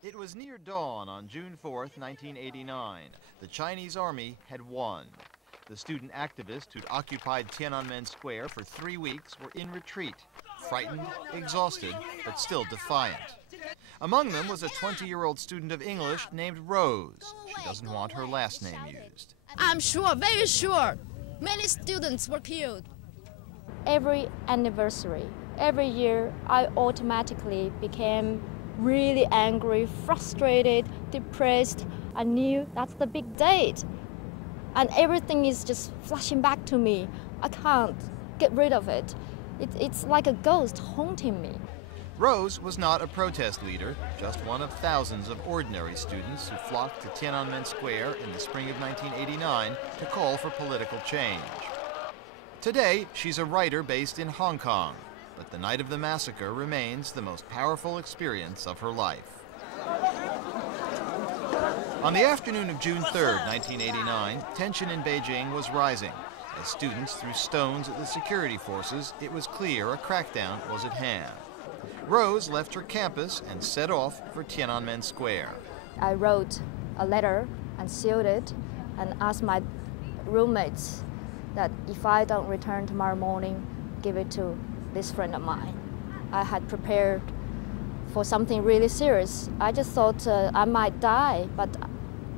It was near dawn on June 4th, 1989. The Chinese army had won. The student activists who'd occupied Tiananmen Square for 3 weeks were in retreat, frightened, exhausted, but still defiant. Among them was a 20-year-old student of English named Rose. She doesn't want her last name used. I'm sure, very sure, many students were killed. Every anniversary, every year, I automatically became really angry, frustrated, depressed. I knew that's the big date. And everything is just flashing back to me. I can't get rid of it. It's like a ghost haunting me. Rose was not a protest leader, just one of thousands of ordinary students who flocked to Tiananmen Square in the spring of 1989 to call for political change. Today, she's a writer based in Hong Kong, but the night of the massacre remains the most powerful experience of her life. On the afternoon of June 3rd, 1989, tension in Beijing was rising. As students threw stones at the security forces, it was clear a crackdown was at hand. Rose left her campus and set off for Tiananmen Square. I wrote a letter and sealed it and asked my roommates that if I don't return tomorrow morning, give it to this friend of mine. I had prepared for something really serious. I just thought I might die, but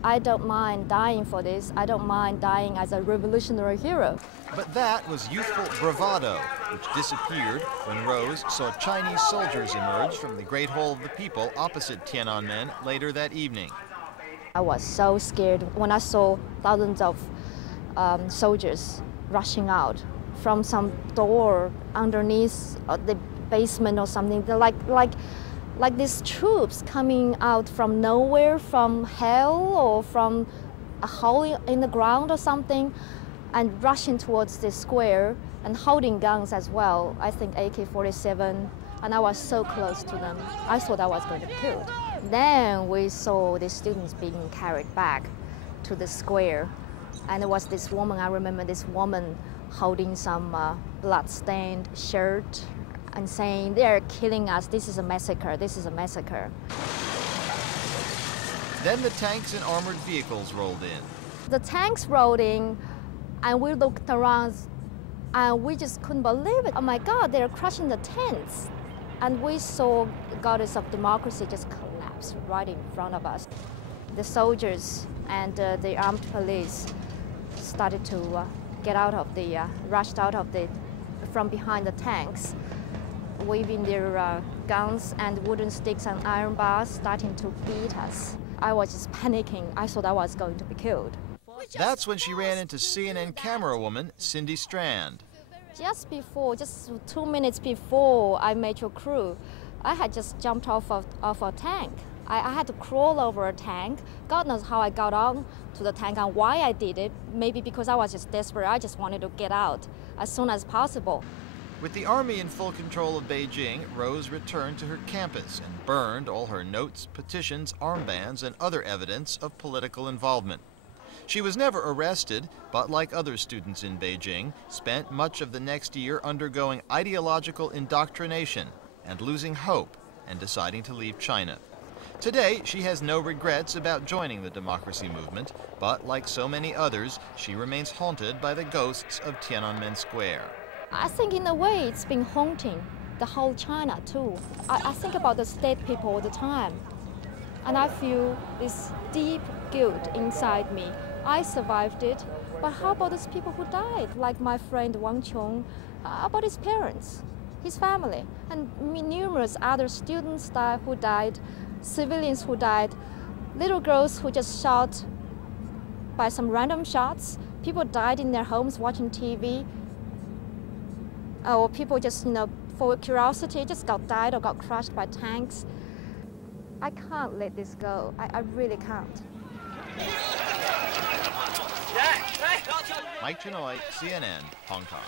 I don't mind dying for this. I don't mind dying as a revolutionary hero. But that was youthful bravado, which disappeared when Rose saw Chinese soldiers emerge from the Great Hall of the People opposite Tiananmen later that evening. I was so scared when I saw thousands of soldiers rushing out from some door underneath the basement or something. They're like these troops coming out from nowhere, from hell or from a hole in the ground or something, and rushing towards the square and holding guns as well. I think AK-47, and I was so close to them. I thought I was going to be killed. Then we saw the students being carried back to the square, and there was this woman, I remember this woman holding some blood-stained shirt and saying, "They're killing us, this is a massacre, this is a massacre." Then the tanks and armored vehicles rolled in. The tanks rolled in, and we looked around, and we just couldn't believe it. Oh my God, they're crushing the tents. And we saw the goddess of democracy just collapse right in front of us. The soldiers and the armed police started to get out of the, rushed out of from behind the tanks, waving their guns and wooden sticks and iron bars, starting to beat us. I was just panicking. I thought I was going to be killed. That's when she ran into CNN camerawoman Cindy Strand. Just 2 minutes before I met your crew, I had just jumped off a tank. I had to crawl over a tank. God knows how I got on to the tank and why I did it. Maybe because I was just desperate. I just wanted to get out as soon as possible. With the army in full control of Beijing, Rose returned to her campus and burned all her notes, petitions, armbands, and other evidence of political involvement. She was never arrested, but like other students in Beijing, spent much of the next year undergoing ideological indoctrination and losing hope and deciding to leave China. Today, she has no regrets about joining the democracy movement, but like so many others, she remains haunted by the ghosts of Tiananmen Square. I think in a way it's been haunting the whole China too. I think about the state people all the time, and I feel this deep guilt inside me. I survived it, but how about those people who died, like my friend Wang Qiong, about his parents, his family, and numerous other students who died, civilians who died, little girls who just shot by some random shots, people died in their homes watching TV, or people just, for curiosity, just died or got crushed by tanks. I can't let this go. I really can't. Mike Chinoy, CNN, Hong Kong.